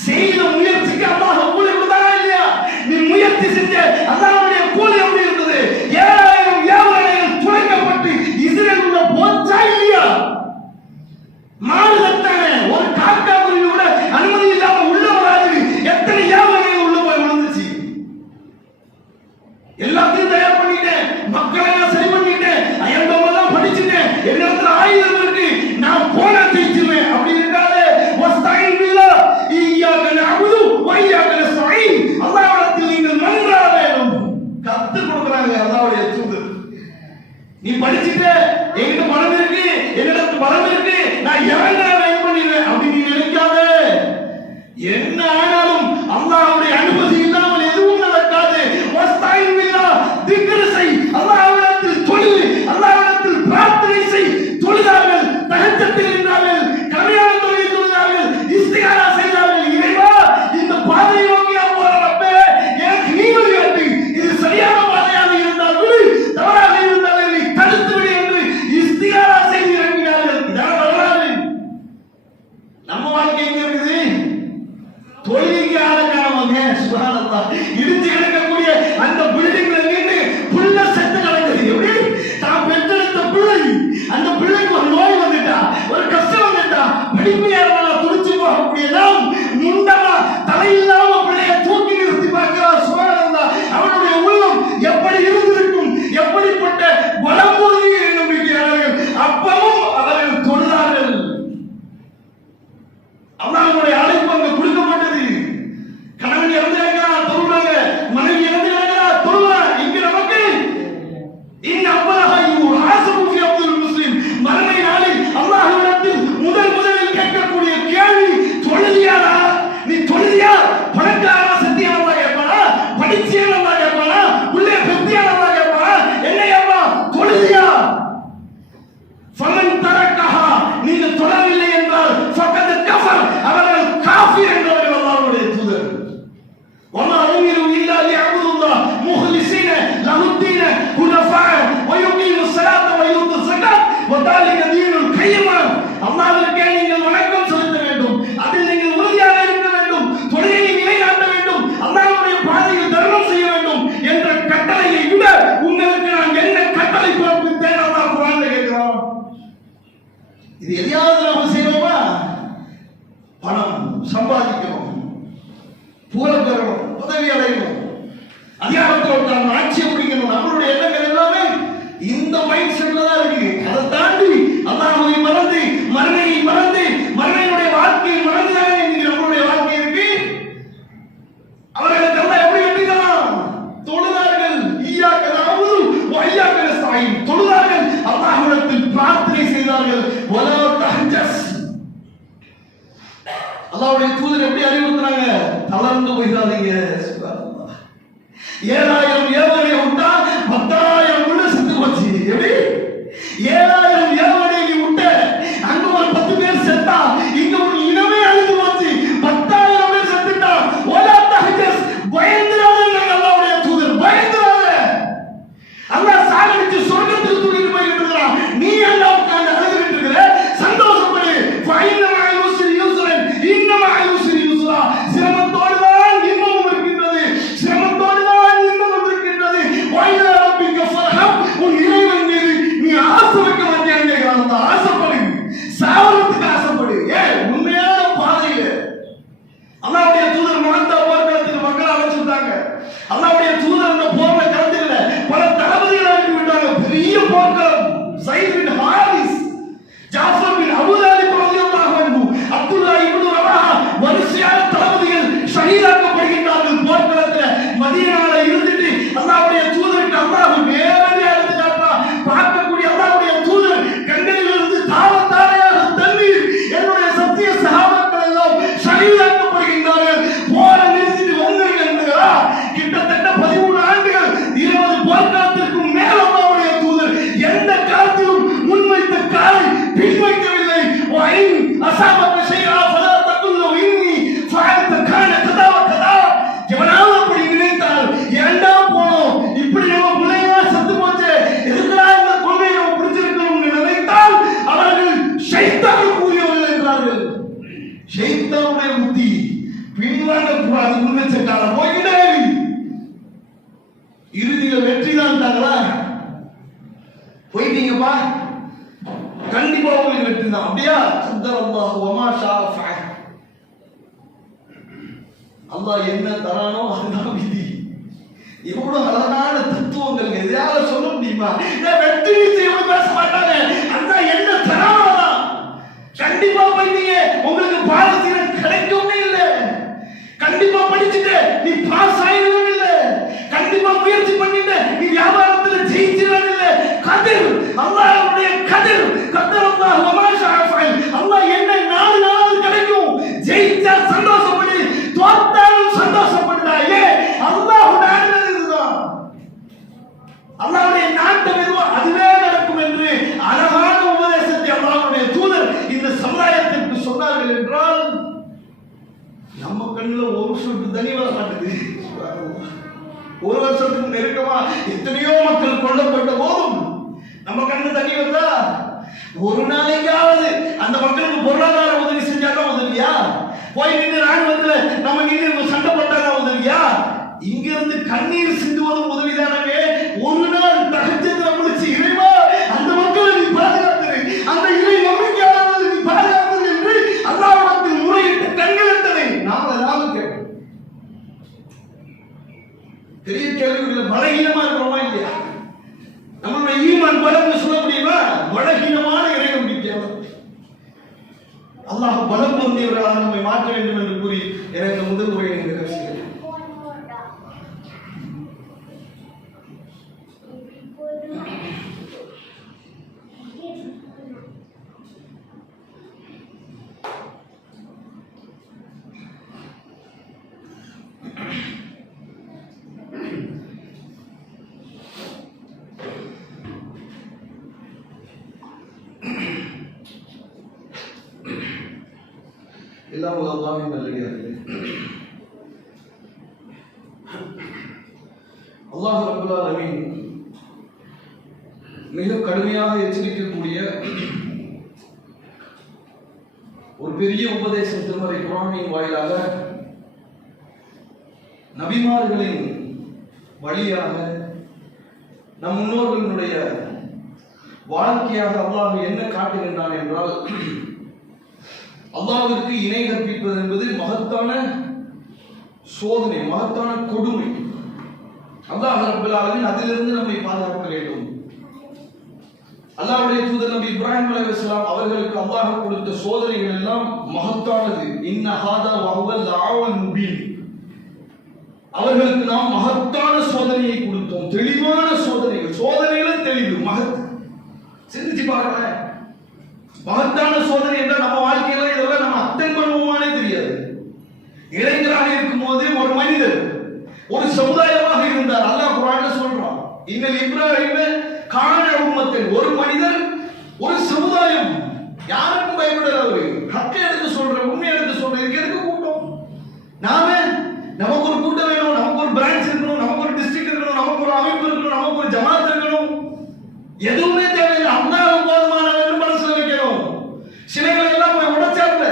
செய்த முயற்சிக்கு அல்லாஹ் கூலி கொடுத்தானா இல்லையா? நீ முயற்சி செஞ்ச அல்லாஹ்வுடைய கூலி எப்படி இருந்தது? 7000 ஏவுகணைகள் துளைக்கப்பட்டு இஸ்ரேல் உள்ள போச்சா இல்லையா? மாறுதத்தானே ஒரு காக்கா குருவி கூட அனுமதி இல்லாம உள்ள வராது. எத்தனை ஏவுகணைகள் உள்ள போய் விழுந்துச்சு? எல்லாத்தையும் தயார் பண்ணிட்டேன். மக்களை நான் சரி பண்ணிட்டேன். அயன்டோமெல்லாம் படிச்சுட்டேன். என்னிடத்துல ஆயுதம் இருக்கு. நான் போனா ஜெயிச்சுவேன். அப்படி இருக்காது. வஸ்தைன் பில்லாஹ் இய்யாக நஅபுது வ இய்யாக நஸ்தஈன். அல்லாஹ்விடத்தில் நீங்கள் மன்றாட வேண்டும். கத்து கொடுக்கறாங்க அல்லாஹ்வுடைய தூதர். நீ படிச்சிட்ட, என்கிட்ட பணம் இருக்கு, என்னிடத்துல பணம் இருக்கு, நான் இறங்க வெயிட் பண்ணிடுவேன் அப்படி நீ நினைக்காத. என்ன ஆனாலும் அல்லாஹ்வுடைய அனுமதி இல்லாமல் எதுவும் நடக்காது. வஸ்தைன் பில்லாஹ். திக்ர் செய். அல்லாஹ்விடத்தில் தொழு. அல்லாஹ்விடத்தில் பிரார்த்தனை செய். தொழுதார்கள், தஹஜ்ஜத்தில் நின்றார்கள், கடமையான தொழுகை தொழுதார்கள், இஸ்திகாரா செய்தார்கள். இறைவா, இந்த பாதையை நோக்கி நான் போறேன் ரப்பே, எனக்கு நீ வழிகாட்டு. இது சரியான பாதையாக இருந்தால் விடு, தவறாக இருந்தால் என்னை தடுத்து விடு என்று இஸ்திகாரா செய்து இறங்கினார்கள். இதான் வரலாறு. நம்ம வாழ்க்கை எங்க இருக்குது? தொழுகைக்கு ஆளுக்கானவங்க. சுப்ஹானல்லாஹ். இடிச்சு கிடக்கக்கூடிய அந்த பில்டிங்ல நின்று புள்ள செத்து கிடக்குது. எப்படி? தான் பெற்றெடுத்த பிள்ளை, அந்த பிள்ளைக்கு ஒரு நோய் வந்துட்டா, ஒரு கஷ்டம் வந்துட்டா, படிப்பையாரா துடிச்சு போகக்கூடிய நாம் முண்டமா தலையில்லாம பிள்ளைய தூக்கி நிறுத்தி பார்க்கிறார். சுப்ஹானல்லாஹ். அவனுடைய உள்ளம் எப்படி இருந்திருக்கும்? எப்படிப்பட்ட பலமுறுதியை நம்பிக்கிறார்கள். அப்பவும் அவர்கள் தொழுதார்கள். அல்லாஹ்வுடைய அழைப்பு அங்க கொடுக்கப்பட்டது. கணவன் இறந்து கிடக்கிறார், தொழுறாங்க. மனைவி இறந்து கிடக்கிறார், தொழுறாங்க. இங்க நமக்கு மறுமை நாளில் அல்லாஹ்விடத்தில் முதலில் கேட்கக்கூடிய கேள்வி தொழுதியாரா? நீ தொழுதியா? பணக்காரா சத்தியா நல்லா கேட்பானா? படிச்சியா நல்லா கேட்பானா? உள்ளே பெத்தியா நல்லா கேட்பானா? சம்பாதிக்கணும், புகழ் பெறணும், உதவி அடையணும், அதிகாரத்தோடு தான் ஆட்சியை பிடிக்கணும். நம்மளுடைய எண்ணங்கள் எல்லாமே இந்த மைண்ட் செட்ல தான் இருக்கு. அதை தாண்டி அல்லாஹ்வை மறந்து, மறுமையை மறந்து, மறுமையுடைய வாழ்க்கையை மறந்துதானே இன்னைக்கு நம்மளுடைய வாழ்க்கை இருக்கு. அவர்களுக்கு எல்லாம் எப்படி வெட்டிக்கலாம்? தொழுதார்கள், ஈயாக்க நஅபுது வ ஈயாக்க நஸ்தஈன். தொழுதார்கள், அல்லாஹ்விடத்தில் பிரார்த்தனை செய்தார்கள். வலா தஹஜஸ். அல்லாஹ்வுடைய தூதர் எப்படி அறிவுறுத்துறாங்க? தளர்ந்து போயிடாதீங்க. சுப்ஹானல்லாஹ். 7000 ஏவலை விட்டா 10,000 உள்ள செத்து போச்சு. எப்படி 7000 ஏவலை விட்ட அங்க ஒரு 10 பேர் செத்தா இங்க ஒரு இனமே அழிஞ்சு போச்சு. 10,000 பேர் செத்துட்டா. வலா தஹஜஸ். பயந்துடாதீங்க. அல்லாஹ்வுடைய தூதர் பயந்துடாத. அல்லாஹ் சாகடிச்சு சொர்க்கத்துக்கு தூக்கிட்டு போயிட்டு இருக்கான். நீ எல்லாம் உட்கார்ந்து அழுதுட்டு இருக்கிற. சந்தோஷப்படு. ஃபைன மஅல் உஸ்ரி யுஸ்ரன். இன்ன மஅல் உஸ்ரி யுஸ்ரா. சிரமத்தோடு தான் இன்பமும் இருக்கின்றது. சிரமத்தோடு தான் இன்பமும் இருக்கின்றது. வைலா ரப்பிக ஃபர்ஹம். உன் இறைவன் மீது நீ ஆசை வைக்க மாட்டியான்னு கேட்கிறான். ஆசைப்படு. சாவறதுக்கு ஆசைப்படு. உண்மையான பாதையில அல்லாஹ்வுடைய தூதர் மகத்தா போர்க்களத்துக்கு மக்களை அழைச்சிட்டாங்க. அல்லாஹ்வுடைய தூதர் அந்த போர்ல கலந்துக்கல. பல தளபதிகளை அனுப்பி விட்டாங்க. பெரிய போர்க்களம். ஸைத் பின் ஹாரிஸ், ஜாஃபர் பின் அபூ தாலிப் ரலியல்லாஹு அன்ஹு, அப்துல்லா இப்னு ரவாஹா, வரிசையான தளபதிகள் ஷஹீதாக்கப்படுகின்றார்கள் போர்க்களத்தில். மதீனால இருந்துட்டு அல்லாஹ்வுடைய தூதருக்கு அல்லாஹ் நேரடியாக எடுத்து காட்டுறான். பார்க்கக்கூடிய அல்லாஹ்வுடைய தூதர் கண்களிலிருந்து தாரதாரையாக தண்ணீர். என்னுடைய சத்திய சஹாபாக்கள் எல்லாம் ஷஹீதாக்கப்படுகின்றார்கள். போரை நிறுத்திட்டு வந்தீங்கன்னா கிட்டத்தட்ட 13 ஆண்டுகள் 20 போர்க்களத்திற்கும் மேல் அல்லாஹ்வுடைய தூதர் எந்த காலத்திலும் முன்வைத்த காலை பின்வைக்கவில்லை. வைன் அஸாபக ஷைஆ ஃபலா தகுல் இன்னி ஃபஅல்த கான கதா வ கதா. எவனாவது அப்படி நினைத்தால் ஏண்டா போனோம், இப்படி நம்ம பிள்ளைங்களா செத்து போச்சு, எதுக்குடா இந்த கொள்கையை நம்ம பிடிச்சிருக்கணும்னு நினைத்தால் அவர்கள் ஷைத்தானுக்கு உரியவர்கள் என்றார்கள். ஷைத்தானுடைய புத்தி பின்வாங்க கூடாது. முன்னெச்சரிக்கையால போய்கிட்டே இரு. இறுதியில வெற்றி தான்ட்டாங்களா? போயிட்டீங்கப்பா, கண்டிப்பா உங்களுக்கு வெற்றி தான். அப்படியா? கத்தரல்லாஹு வ மா ஷாஅ ஃபஅல். அல்லாஹ் என்ன தரானோ அதுதான் விதி. இவ்வளவு அழகான தத்துவங்கள் எதையால சொல்ல முடியுமா? வெற்றி நிச்சயம் பேச மாட்டாங்க. அல்லாஹ் என்ன தரானோ அதான். கண்டிப்பா போயிட்டீங்க, உங்களுக்கு பாரசீனம் கிடைக்கவே இல்லை. கண்டிப்பா படிச்சுட்டு நீ பாஸ் ஆயிடவே இல்லை. கண்டிப்பா முயற்சி பண்ணிட்டு நீ வியாபாரத்துல ஜெயிச்சிடவே இல்லை. கதிர் அல்லாஹ்வுடைய கதிர். கத்தரல்லாஹு வ மா ஷாஅ ஃபஅல். அல்லாஹ் என்ன நாள் கிடைக்கும். ஜெயிச்சா சந்தோஷப்படு, தோத்தாலும் சந்தோஷப்படுடா. அல்லாஹ் நாடுறது இதுதான். அல்லாஹ்வுடைய நாட்டம் எதுவோ அதுவே நடக்கும் என்று அழகான உபதேசத்தை அல்லாஹ்வுடைய தூதர் இந்த சமுதாயத்திற்கு சொன்னார்கள் என்றால் நம்ம கண்ணுல ஒரு சொட்டு தண்ணி வர மாட்டேங்குது. ஒரு வருஷத்துக்கு நெருக்கமா எத்தனையோ மக்கள் கொல்லப்பட்ட போதும் நம்ம கண்ணு தண்ணி வந்தா ஒரு நாளைக்காவது அந்த மக்களுக்கு பொருளாதார உதவி செஞ்சாதான் உதவியா? போய் நின்று ராணுவத்துல நம்ம நின்று சண்டை போட்டாதான் உதவியா? இங்கிருந்து கண்ணீர் சிந்துவதும் உதவிதானவே. ஒரு நாள் தகச்சத்துல முடிச்சு இறைவா அந்த மக்களை நீ பாதுகாத்துரு, அந்த இறை நம்பிக்கையாளர்கள் நீ பாதுகாத்துரு என்று அல்லாஹ்விடத்தில் முறையிட்டு கண்களிட்டதை நாம் ஏதாவது கேட்போம். பெரிய கேள்விகளை பலகீனமா இருக்கிறோமா இல்லையா? நம்மளுடைய ஈமான் பலம்னு சொல்ல முடியுமா? பலகீனமான இறை நம்பிக்கையாளர். அல்லாஹ் பலம் பொருந்தியவர்களாக நம்மை மாற்ற வேண்டும் என்று கூறி எனக்கு முதல் உரையை நிறைவு செய்கிறேன். எல்லாம் அல்லாஹ்வின் நல்லடியார்களே, அல்லாஹ் ரப்பல் ஆலமீன் மிக கடுமையாக எச்சரிக்கக்கூடிய ஒரு பெரிய உபதேசம் திருமறை குர்ஆனின் வாயிலாக நபிமார்களின் வழியாக நம் முன்னோர்களுடைய வாழ்க்கையாக அல்லாஹ் என்ன காட்டுகின்றான் என்றால், அல்லாஹ்விற்கு இணை கற்பிப்பது என்பது மகத்தான சோதனை, மகத்தான கொடுமை. அல்லாஹ் ரப்பல் ஆலமீன் அதிலிருந்து நம்மை பாதுகாக்க வேண்டும். அல்லாஹ்வுடைய தூதர் நபி இப்ராஹிம் அலைஹிஸ்ஸலாம் அவர்களுக்கு அல்லாஹ் கொடுத்த சோதனைகள் எல்லாம் மகத்தானது. இன்ன ஹாதா வஹுவல் லஅவுல் முபீன். அவர்களுக்கு நாம் மகத்தான சோதனையை கொடுத்தோம், தெளிவான சோதனைகள். சோதனைகளும் தெளிவு, மகத். சிந்திச்சு பாருங்களேன், மகத்தான சோதனை என்றால் நம்ம வாழ்க்கையில இதெல்லாம் நம்ம அத்தன் பண்ணுவோமானே தெரியாது. இளைஞராக இருக்கும் போது ஒரு மனிதர் ஒரு சமுதாயமாக இருந்தார். அல்லாஹ் குர்ஆன்ல சொல்றான், இன்னல் இப்ராஹிம் கான உம்மத்தன். ஒரு மனிதர், ஒரு சமுதாயம், யாருக்கும் பயப்படாதவர், ஹக்கை எடுத்து சொல்ற, உண்மை எடுத்து சொல்ற. இதுக்கு எதுக்கு கூட்டம்? நமக்கு ஒரு கூட்டம் வேணும், நமக்கு ஒரு பிரான்ச் இருக்கணும், நமக்கு ஒரு டிஸ்ட்ரிக்ட் இருக்கணும், நமக்கு ஒரு அமைப்பு இருக்கணும், நமக்கு ஒரு ஜமாத் இருக்கணும். எதுவுமே தேவையில்லை, அல்லாஹ் போதுமானவன் மனசுல வைக்கணும். சிலைகளை எல்லாம் போய் உடைச்சாங்க,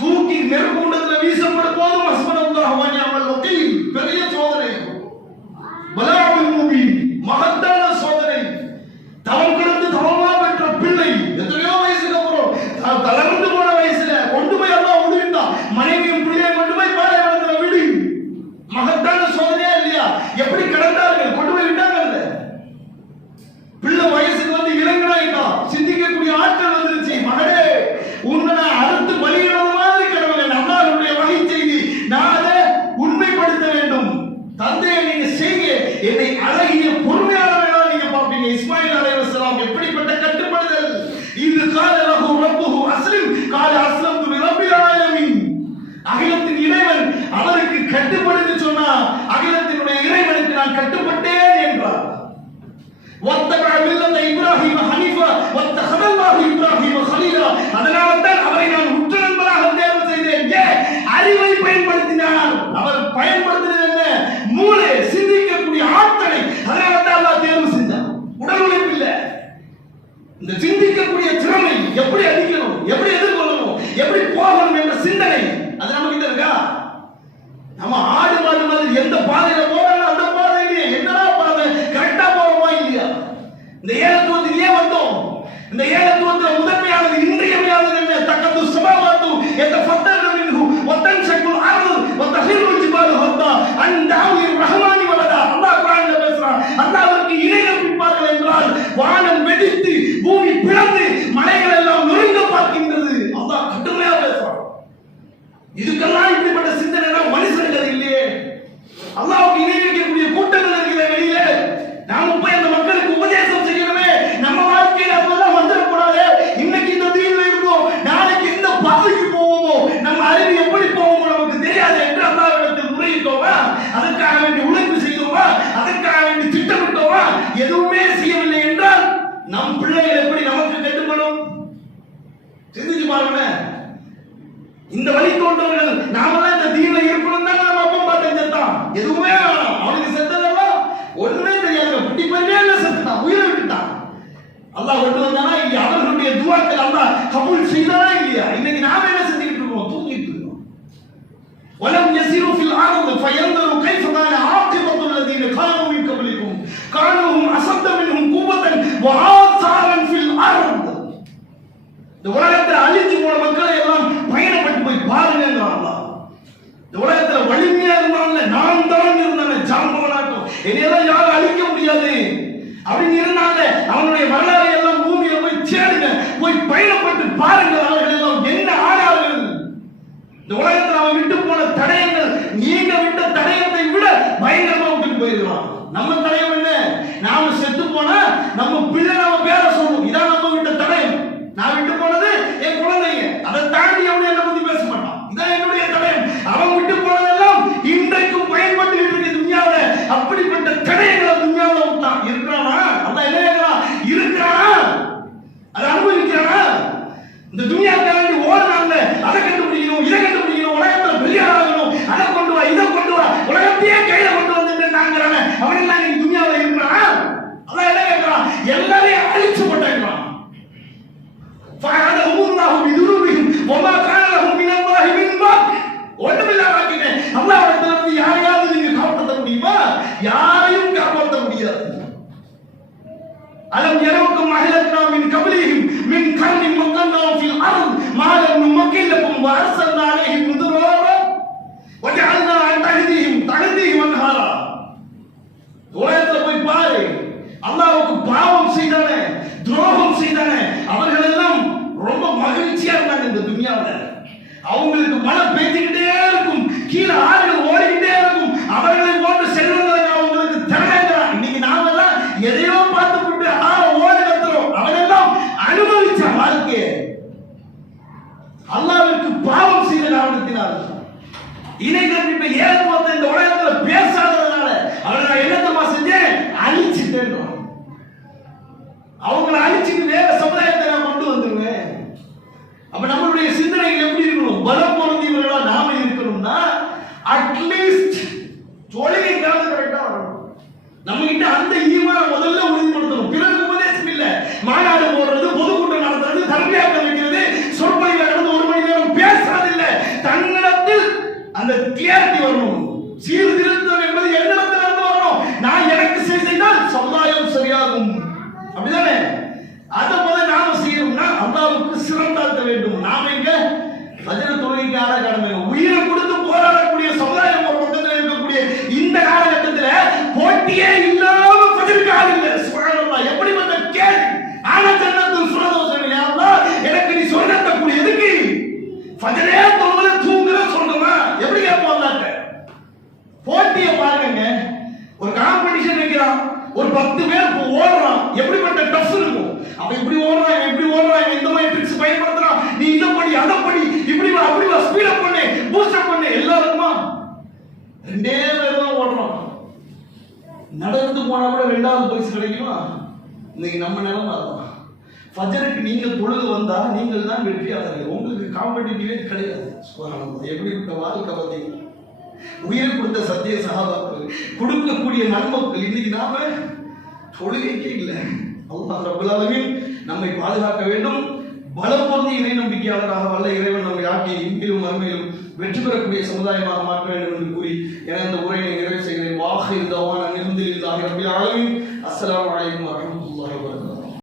தூக்கி நெருப்பு குண்டத்துல வீசப்பட போதும். ஹஸ்பனல்லாஹு வ நிஅமல் வக்கீல். பெரிய சோதனை, பலாஉல் முபீன், மகத்தான சோதனை. தவம் கிடந்து தவமா பெற்ற பிள்ளை எத்தனையோ வயசுக்கு அப்புறம் தளர்ந்து போன வயசுல கொண்டு போய் அல்லாஹ் விடுவிட்டான். மனைவியும் பிள்ளையை கொண்டு போய் பாலைவனத்துல விடு. மகத்தான சோதனையா இல்லையா? எப்படி கடந்தார்கள், கொண்டு போய் விட்டாங்கல்ல. பிள்ளை வயசுக்கு வந்து இளைஞனாயிட்டான், சிந்திக்கக்கூடிய ஆட்கள் வந்துருச்சு. மகனே, உன்னை அறுத்து பலியிடுறது மாதிரி கடவுளே, அல்லாஹ்வுடைய வகை செய்தி, நான் அதை உண்மைப்படுத்த வேண்டும். தந்தையை நீங்க செய்ய, என்னை அழகிய பொறுமையாளர்களா நீங்க பார்ப்பீங்க. இஸ்மாயில் அலைஹிஸ்ஸலாம் எப்படிப்பட்ட கட்டுப்படுதல். இது கால லஹு ரப்புஹு அஸ்லிம் கால அஸ்லம்து லிரப்பில் ஆலமீன். அகிலத்தின் இறைவன் அவருக்கு கட்டுப்படுன்னு சொன்னா, அகிலத்தினுடைய இறைவனுக்கு நான் கட்டுப்பட்டேன் என்றார். வத்தபஅ மில்லத இப்ராஹிம் ஹனீஃபா வத்தஹதல்லாஹு இப்ராஹிம் கலீலா. அதனால தான் அவரை நான் உற்ற நண்பராக தேர்வு செய்தேன். அறிவை பயன்படுத்தினார். அவர் பயன்படுத்தினது என்ன? மூளை, சிந்திக்கக்கூடிய ஆற்றலை. அதனால தான் அல்லாஹ் தேர்வு செஞ்சார். உடல் உழைப்பு இல்ல, இந்த சிந்திக்கக்கூடிய திறமை. எப்படி அடிக்கணும், எப்படி எதிர்கொள்ளணும், எப்படி போகணும் என்ற சிந்தனை அது நம்ம கிட்ட இருக்கா? நம்ம ஆடு மாடு மாதிரி எந்த பாதையில போறாங்க அந்த பாதையிலே என்னடா பாதை, கரெக்டா போறோமா இல்லையா? இந்த ஏகத்துவத்தில் ஏன் வந்தோம்? இந்த ஏகத்துவத்தில் முதன்மையானது, இன்றியமையானது என்ன? தக்கத்து சமாவாத்து எத்தஃபத்தர்ன மின்ஹு வதன்ஷகுல் அர்து வதஹிருல் ஜிபாலு ஹத்தா அன் தஅவு ரஹ்மானி வலதா. அல்லாஹ் குர்ஆன்ல பேசுறான், அல்லாஹ்வுக்கு இணை கற்பிப்பார்கள் என்றால் வானம் வெடித்து பூமி பிளந்து மலைகள் எல்லாம் நொறுங்க பார்க்கின்றது. அல்லாஹ் கடுமையா பேசுறான். இதுக்கெல்லாம் இப்படிப்பட்ட சிந்தனை மனுஷனுக்கு இல்லையே. அல்லாஹ்வுக்கு இணை வைக்கக்கூடிய கூட்டங்கள் இருக்கிற வெளியில நாம போய் அந்த மக்களுக்கு உபதேசம் செய்யணுமே. நம்ம வாழ்க்கையில அதெல்லாம் வந்துடக்கூடாது. இன்னைக்கு இந்த தீன்ல இருந்தோம், நாளைக்கு இந்த பாதைக்கு போவோமோ, நம்ம அறிவு எப்படி போவோமோ நமக்கு தெரியாது என்று அல்லாஹ்விடத்தில் முறையிட்டோமா? அதற்காக வேண்டி உழைப்பு செய்தோமா? அதற்காக வேண்டி திட்டமிட்டோமா? எதுவுமே செய்யவில்லை என்றால் நம் பிள்ளைகள் எப்படி நமக்கு கட்டுப்படும்? சிந்திச்சு பாருங்க. இந்த வழி தோன்றவர்கள் நாமெல்லாம் இந்த தீன்ல இருக்கணும் தான் நம்ம அப்பா பாட்டு செத்தான். எதுவுமே வேணாம், அவனுக்கு செத்ததெல்லாம் ஒண்ணுமே தெரியாது. குட்டி பையனே செத்துட்டான், உயிரை விட்டுட்டான். அல்லாஹ் கொண்டு வந்தானா இல்லையா? அவர்களுடைய துஆக்கள் அல்லாஹ் கபூல் செய்தானா இல்லையா? இன்னைக்கு நாம என்ன செஞ்சுக்கிட்டு இருக்கோம்? தூங்கிட்டு இருக்கோம். வலம் யஸிரு ஃபில் அர்தி ஃபயன்தரு கைஃப கான ஆகிபத்து அல்லதீன கானூ மின் கப்லிகும் கானூஹும் அஸத்த மின்ஹும் குவத்தன் வ ஆஸாரன் ஃபில் அர்த். இந்த உலகத்தில் அழிஞ்சு போன மக்களை எல்லாம் பயணப்பட்டு போய் பாருங்க. அல்லாஹ் இந்த உலகத்தில் வலிமையா இருந்தாங்க, நான் தான் இருந்தேன் ஜாம்பவனாட்டம், என்னையெல்லாம் யாரும் அழிக்க முடியாது அப்படின்னு இருந்தாங்க. அவனுடைய வரலாறு எல்லாம் பூமியில போய் சேருங்க, போய் பயணப்பட்டு பாருங்க. அவர்கள் எல்லாம் என்ன ஆனார்கள்? இந்த உலகத்தில் அவன் விட்டு போன தடயங்கள், நீங்க விட்ட தடயத்தை விட பயங்கரமா விட்டுட்டு போயிருக்கலாம். நம்ம தடயம் என்ன? நாம செத்து போனா நம்ம பிள்ளை நம்ம பேர சொல்லுவோம், இதான் நம்ம விட்ட தடயம். நான் விட்டு போனது என் குழந்தைங்க, அதை தாண்டி அவன் என்ன பத்தி பேச மாட்டான். இதான் என்னுடைய தடயம். அவன் விட்டு போனதெல்லாம் இன்றைக்கும் பயன்பட்டு இருக்கு துன்யாவுல. அப்படிப்பட்ட தடயங்களை துன்யாவுல விட்டான். இருக்கிறானா? அதான் என்ன கேட்கிறான்? இருக்கிறானா? அதை அனுபவிக்கிறானா? இந்த துன்யாவுக்கு வேண்டி ஓடுறாங்க, அதை கண்டுபிடிக்கணும், இதை கண்டுபிடிக்கணும், உலகத்துல பெரிய ஆகணும், அதை கொண்டு வா, இதை கொண்டு வா, உலகத்தையே கையில கொண்டு வந்துட்டு நாங்கிறாங்க. அவனெல்லாம் நீங்க துன்யாவுல இருக்கிறானா? அதான் என்ன கேட்கிறான்? எல்லாரையும் அழிச்சு போட்டாங்க. فَعَلَهُمُ اللَّهُ بِذُنُوبِهِمْ وَمَا كَانَ لَهُم مِّنَ اللَّهِ مِن بَاقٍ. ஒண்ணுமில்லாமக்கிட்டே அல்லாஹ்விடத்திலிருந்து யாரையாவது நீங்க காப்பாற்ற முடியுமா? யாரையும் காப்பாற்ற முடியாது. அலம் யரவுக இன்னக்கும் அஹ்லக்னா மின் கப்லிஹிம் மின் கர்னின் மக்கன்னாஹும் ஃபில் அர்த் மா லம் நுமக்கின் லக்கும் வ அர்சல்னா அலைஹிம் முதுராரா வ ஜஅல்னா அன் தஹ்தீஹிம் அன்ஹாரா. உலகத்துல போய் பாரு, அல்லாஹ்வுக்கு பாவம் செய்தானே, துரோகம் செய்தானே, அவர்கள் எல்லாம் ரொம்ப மகிழ்ச்சியா இருந்தாங்க இந்த துன்யாவுல. அவங்களுக்கு மழை பெய்துக்கிட்டே இருக்கும், கீழே ஆறுகள் ஓடிக்கிட்டே இருக்கும், அவர்களை போன்ற செல்வங்களை அவங்களுக்கு தரவேண்டாம். இன்னைக்கு நாம எல்லாம் எதையோ பார்த்து விட்டு ஓடி கத்துறோம். அவனெல்லாம் அனுபவிச்ச வாழ்க்கையை அல்லாஹ்வுக்கு பாவம் செய்த காரணத்தினால் இணை கற்பிப்பை ஏற்படுத்த இந்த உலகத்துல பேசாததுனால அவரை நான் என்னத்தமா செஞ்சேன், அழிச்சிட்டேன். அவங்களை அழிச்சிட்டு வேற சமுதாயத்தை நான் கொண்டு வந்துருவேன். அப்ப நம்மளுடைய சிந்தனைகள் எப்படி இருக்கணும், பலம் பொருந்தியவர்களா நாம இருக்கணும்னா அட்லீஸ்ட் தொழிலை கரெக்டா வரணும். நம்ம கிட்ட அந்த ஈமான முதல்ல உறுதிப்படுத்தணும். பிறகு உபதேசம் இல்ல, மாநாடு போடுறது, பொதுக்கூட்டம் நடத்துறது, தர்பியாக்க வைக்கிறது, சொற்பொழிவு நடந்து 1 மணி நேரம் பேசுறது இல்ல. தன்னிடத்தில் அந்த கிளியாரிட்டி வரணும். சீர்திருத்தம் என்பது என்னிடத்தில் இருந்து வரணும். நான் எனக்கு செய்தால் சமுதாயம் சரியாகும், அப்படிதானே? அதை போல நாம செய்யணும்னா அல்லாஹ்வுக்கு சிறந்தாக்க வேண்டும். நாம இங்க ஃபஜ்ர் தொழுகைக்கு ஆளாக கடமை, உயிரை கொடுத்து போராடக்கூடிய சமுதாயம் ஒரு பக்கத்தில் இருக்கக்கூடிய இந்த காலகட்டத்தில் போட்டியே இல்லாம ஃபஜ்ருக்கு ஆள் இல்லை. சுப்ஹானல்லாஹ், எப்படிப்பட்ட கேள்வி! ஆனா ஜன்னத்துல் ஃபிர்தௌஸ் யா அல்லாஹ், எனக்கு நீ சொர்க்கத்தை கொடு. எதுக்கு? ஃபஜ்ரே தொழுவல தூங்குற சொல்லுமா? எப்படி கேட்போம் அல்லாஹ்ட்ட? போட்டியை பாருங்க. ஒரு காம்படிஷன் வைக்கிறான், ஒரு 10 பேர் ஓடுறான், எப்படிப்பட்ட டஃப் இருக்கும். அவன் இப்படி ஓடுறான், இப்படி ஓடுறான், இந்த மாதிரி ட்ரிக்ஸ் பயன்படுத்துறான், நீ இத படி அத படி, இப்படி வா அப்படி வா, ஸ்பீட் அப் பண்ணு, பூஸ்ட் அப் பண்ணு. எல்லாருமா 2 பேர் தான் ஓடுறான். நடந்து போனா கூட 2வது பரிசு கிடைக்குமா? இன்னைக்கு நம்ம நிலைமை அதான். ஃபஜ்ருக்கு நீங்க தொழுது வந்தா நீங்கள் தான் வெற்றியாளர்கள். உங்களுக்கு காம்படிட்டிவே கிடையாது. சுப்ஹானல்லாஹ், எப்படிப்பட்ட வாழ்க்கை பார்த்தீங்க. உயிர் கொடுத்த சத்திய சஹாபாக்கள், கொடுக்கக்கூடிய நன்மக்கள். இன்னைக்கு நாம தொழுகைக்கே இல்லை. அல்லாஹ் ரப்பல் ஆலமீன் நம்மை பாதுகாக்க வேண்டும். பலம் பொருந்திய இறை நம்பிக்கையாளராக வல்ல இறைவன் நம்மை ஆக்கி இங்கிலும் மறுமையிலும் வெற்றி பெறக்கூடிய சமுதாயமாக மாற்ற வேண்டும் என்று கூறி எனது இந்த உரையை நிறைவு செய்கிறேன். வாஹிர் தவானா அல்ஹம்துலில்லாஹி ரப்பில் ஆலமீன். அஸ்ஸலாமு அலைக்கும் வரஹ்மத்துல்லாஹி